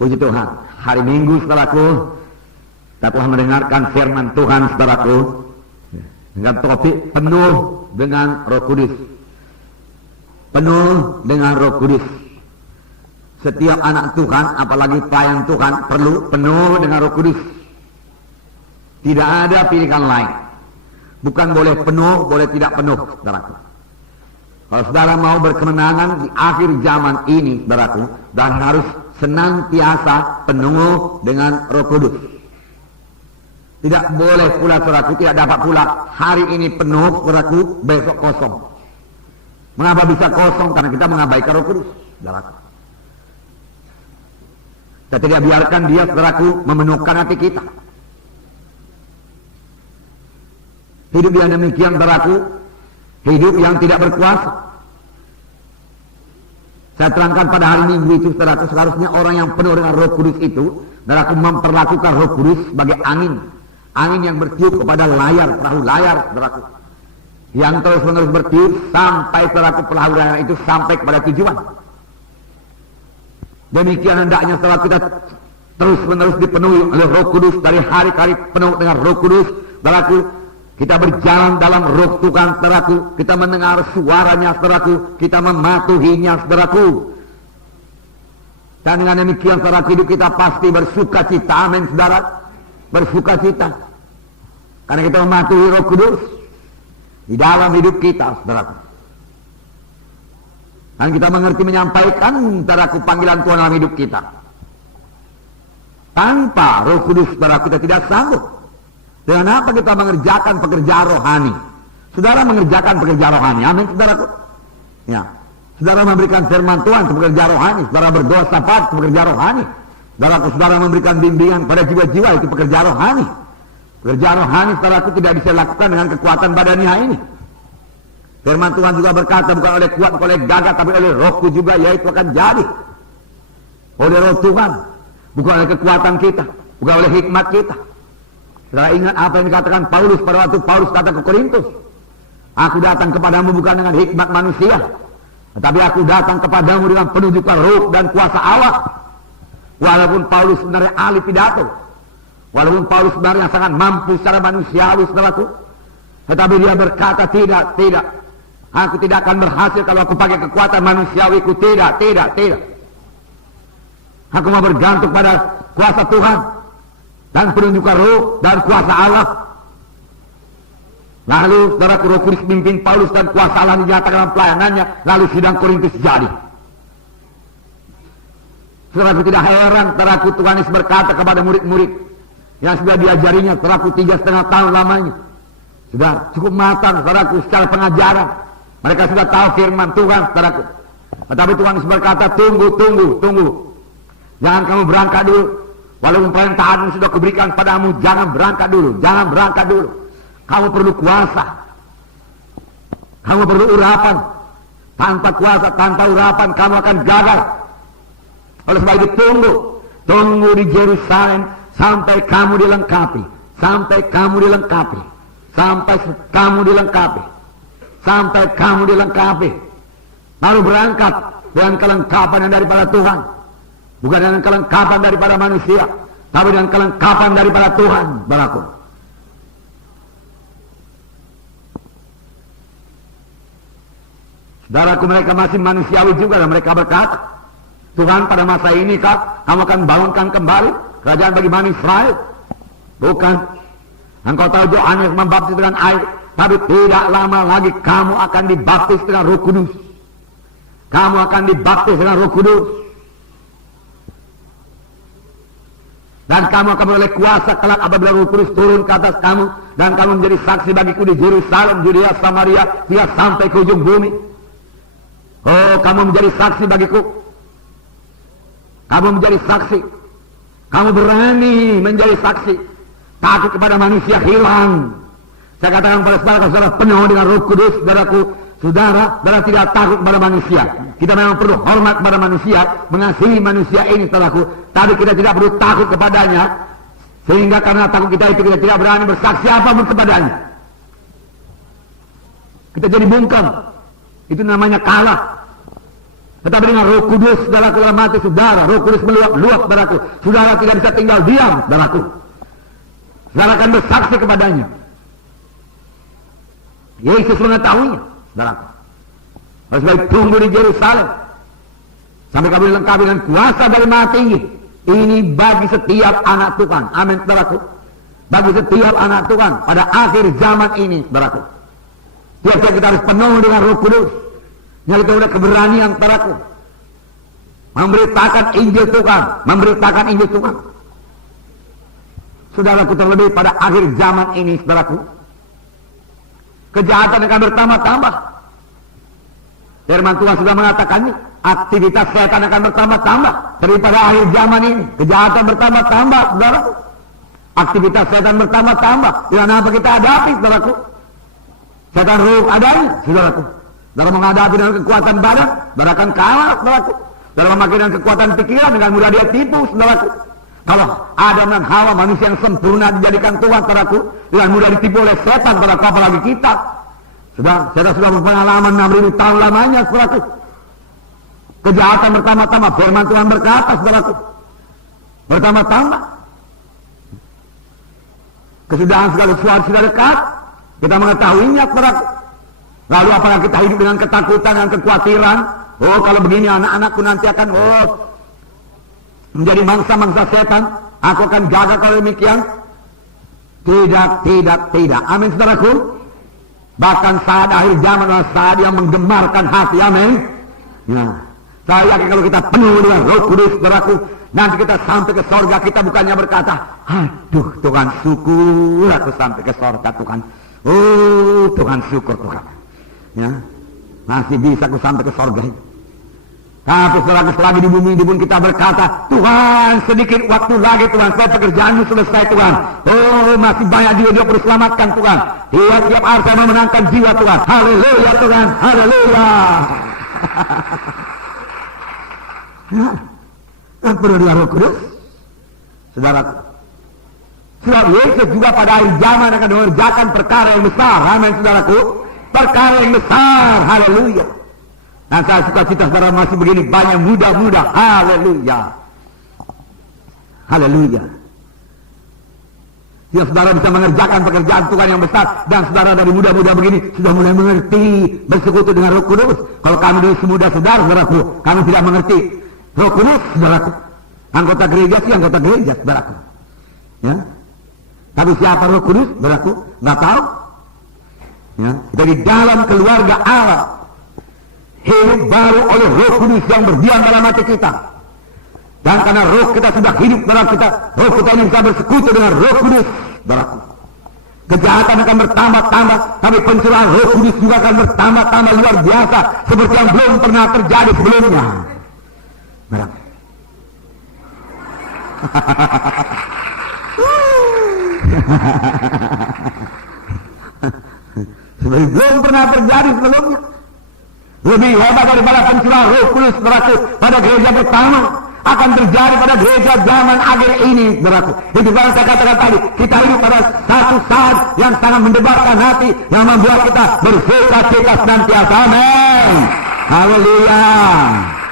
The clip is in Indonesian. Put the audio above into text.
Puji Tuhan, hari Minggu saudaraku, kita telah mendengarkan firman Tuhan saudaraku, dengan topik penuh dengan Roh Kudus. Penuh dengan Roh Kudus. Setiap anak Tuhan, apalagi pelayan Tuhan, perlu penuh dengan Roh Kudus. Tidak ada pilihan lain. Bukan boleh penuh, boleh tidak penuh, saudaraku. Kalau saudara mau berkemenangan di akhir zaman ini, saudaraku, dan harus senantiasa penuh dengan Roh Kudus. Tidak boleh pula, saudaraku, tidak dapat pula hari ini penuh, saudaraku, besok kosong. Mengapa bisa kosong? Karena kita mengabaikan Roh Kudus, saudaraku. Kita tidak biarkan dia, saudaraku, memenuhkan hati kita. Hidup yang demikian, saudaraku, hidup yang tidak berkuasa. Saya terangkan pada hari Minggu itu, saudaraku, seharusnya orang yang penuh dengan Roh Kudus itu, saudaraku, memperlakukan Roh Kudus sebagai angin. Angin yang bertiup kepada layar, perahu layar, saudaraku. Yang terus-menerus bertiup sampai, saudaraku, perahu layar itu sampai kepada tujuan. Demikian hendaknya, saudaraku, kita terus-menerus dipenuhi oleh Roh Kudus, dari hari ke hari penuh dengan Roh Kudus, saudaraku. Kita berjalan dalam Roh Tuhan, saudaraku. Kita mendengar suaranya, saudaraku. Kita mematuhinya, saudaraku. Dan dengan demikian, saudaraku, hidup kita pasti bersuka cita. Amin, saudara. Bersuka cita. Karena kita mematuhi Roh Kudus di dalam hidup kita, saudaraku. Dan kita mengerti menyampaikan, saudaraku, panggilan Tuhan dalam hidup kita. Tanpa Roh Kudus, saudaraku, kita tidak sanggup. Dengan apa kita mengerjakan pekerjaan rohani? Saudara mengerjakan pekerjaan rohani. Amin, saudaraku. Ya. Saudara memberikan firman Tuhan untuk pekerjaan rohani. Saudara berdoa syafaat untuk pekerjaan rohani. Saudara memberikan bimbingan pada jiwa-jiwa, itu pekerjaan rohani. Pekerjaan rohani, saudaraku, tidak bisa dilakukan dengan kekuatan badannya ini. Firman Tuhan juga berkata, bukan oleh kuat, bukan oleh gagah, tapi oleh Rohku juga, yaitu akan jadi. Oleh Roh Tuhan. Bukan oleh kekuatan kita, bukan oleh hikmat kita. Saudara ingat apa yang dikatakan Paulus pada waktu Paulus kata ke Korintus, aku datang kepadamu bukan dengan hikmat manusia, tetapi aku datang kepadamu dengan penunjukan Roh dan kuasa Allah. Walaupun Paulus sebenarnya ahli pidato, walaupun Paulus sebenarnya sangat mampu secara manusiawi, saudaraku, tetapi dia berkata, tidak, aku tidak akan berhasil kalau aku pakai kekuatan manusiawiku, tidak. Aku mau bergantung pada kuasa Tuhan dan penunjukan Roh dan kuasa Allah. Lalu saudaraku, Roh Kudus pimpin Paulus dan kuasa Allah dinyatakan dalam pelayanannya. Lalu sidang Korintus jadi. Saudaraku, tidak heran, saudaraku, Tuhan Yesus berkata kepada murid-murid yang sudah diajarinya, saudaraku, 3,5 tahun lamanya. Sudah cukup matang, saudaraku, secara pengajaran. Mereka sudah tahu firman Tuhan, saudaraku. Tetapi Tuhan Yesus berkata, tunggu. Jangan kamu berangkat dulu. Walaupun perintahanmu sudah kuberikan padamu, jangan berangkat dulu. Kamu perlu kuasa. Kamu perlu urapan. Tanpa kuasa, tanpa urapan, kamu akan gagal. Oleh sebab itu tunggu di Yerusalem sampai kamu dilengkapi. Sampai kamu dilengkapi. Baru berangkat dengan kelengkapan yang daripada Tuhan. Bukan dengan kelengkapan daripada manusia, tapi dengan kelengkapan daripada Tuhan, saudaraku. Saudaraku, mereka masih manusiawi juga, dan mereka berkata, Tuhan, pada masa ini kamu akan bangunkan kembali kerajaan bagi Bani Israel. Bukan. Engkau tahu Yohanes membaptis dengan air, tapi tidak lama lagi kamu akan dibaptis dengan Roh Kudus. Dan kamu akan beroleh kuasa kelak apabila Roh Kudus turun ke atas kamu, dan kamu menjadi saksi bagiku di Yerusalem, Yudea, Samaria, hingga sampai ke ujung bumi. Oh, kamu menjadi saksi bagiku. Kamu menjadi saksi. Kamu berani menjadi saksi. Takut kepada manusia hilang. Saya katakan pada saudara penuh dengan Roh Kudus, saudaraku. Saudara tidak takut kepada manusia. Kita memang perlu hormat kepada manusia, mengasihi manusia ini, saudaraku. Tapi kita tidak perlu takut kepadanya, sehingga karena takut kita itu kita tidak berani bersaksi apapun kepadanya. Kita jadi bungkam. Itu namanya kalah. Tetapi dengan Roh Kudus, saudaraku, dalam hati saudara, Roh Kudus meluap-luap, saudaraku. Saudara tidak bisa tinggal diam, saudaraku. Saudara akan bersaksi kepadanya. Yesus mengetahuinya, saudaraku. Harus baik tunggu di Yerusalem sampai kamu dilengkapi dengan kuasa dari Maha Tinggi. Ini bagi setiap anak Tuhan. Amin, saudaraku. Bagi setiap anak Tuhan pada akhir zaman ini, saudaraku. Tiap-tiap kita harus penuh dengan Roh Kudus. Yang itu udah keberanian, saudaraku. Memberitakan Injil Tuhan, memberitakan Injil Tuhan. Saudaraku, terlebih pada akhir zaman ini, saudaraku, kejahatan akan bertambah-tambah. Firman Tuhan sudah mengatakannya, aktivitas setan akan bertambah-tambah. Daripada akhir zaman ini, kejahatan bertambah-tambah, saudaraku. Aktivitas setan bertambah-tambah. Dengan apa kita hadapi, saudaraku? Setan ruh adanya, saudaraku. Saudara menghadapi dengan kekuatan badan, saudara akan kalah, saudaraku. Saudara memakai dengan kekuatan pikiran, dengan mudah dia tipu, saudaraku. Kalau Adam dan Hawa, manusia yang sempurna dijadikan Tuhan, saudaraku, dengan mudah ditipu oleh setan, saudaraku, apalagi kita. Saudara sudah berpengalaman 6.000 tahun lamanya, saudaraku. Kejahatan bertambah-tambah. Firman Tuhan berkata, saudaraku, bertambah-tambah. Kesudahan segala sesuatu sudah dekat. Kita mengetahuinya, saudaraku. Lalu apakah kita hidup dengan ketakutan dan kekhawatiran? Oh, kalau begini anak-anakku nanti akan menjadi mangsa-mangsa setan. Aku akan jaga kalau demikian. Tidak. Amin, saudaraku. Bahkan saat akhir zaman adalah saat yang menggemarkan hati. Amin. Nah, saya yakin kalau kita penuh dengan Roh Kudus, saudaraku, nanti kita sampai ke sorga, kita bukannya berkata, aduh Tuhan, syukur aku sampai ke sorga, Tuhan. Oh Tuhan, syukur Tuhan. Ya, masih bisa aku sampai ke sorga. Tapi saudaraku, selagi di bumi ini pun kita berkata, Tuhan, sedikit waktu lagi Tuhan, saya pekerjaanmu selesai Tuhan. Oh, masih banyak jiwa-jiwa perlu selamatkan Tuhan. Tiap-tiap hari saya memenangkan jiwa Tuhan. Haleluya Tuhan, haleluya. Perlu dengan Roh Kudus, saudaraku. Sebab Yesus juga pada akhir zaman akan mengerjakan perkara yang besar. Amin, saudaraku. Perkara yang besar, haleluya. Dan saya suka cita saudara masih begini banyak muda-muda, haleluya. Haleluya. Ya, saudara bisa mengerjakan pekerjaan Tuhan yang besar. Dan saudara dari muda-muda begini sudah mulai mengerti bersekutu dengan Roh Kudus. Kalau kami dulu semuda saudaraku, kami tidak mengerti Roh Kudus, saudaraku. Anggota gereja sih anggota gereja, saudaraku. Ya. Tapi siapa Roh Kudus, saudaraku? Nggak tahu. Ya. Dari dalam keluarga Allah, hidup baru oleh Roh Kudus yang berdiam dalam hati kita. Dan karena roh kita sudah hidup dalam kita, roh kita ini bisa bersekutu dengan Roh Kudus, saudaraku. Kejahatan akan bertambah-tambah, tapi pencurahan Roh Kudus juga akan bertambah-tambah luar biasa, seperti yang belum pernah terjadi sebelumnya. Seperti belum pernah terjadi sebelumnya. Lebih hebat daripada pencurahan Roh Kudus, saudaraku, pada gereja pertama akan terjadi pada gereja zaman akhir ini, saudaraku. Itu yang saya katakan tadi, kita hidup pada satu saat yang sangat mendebarkan hati, yang membuat kita bersuka-cita senantiasa. Amin. Haleluya.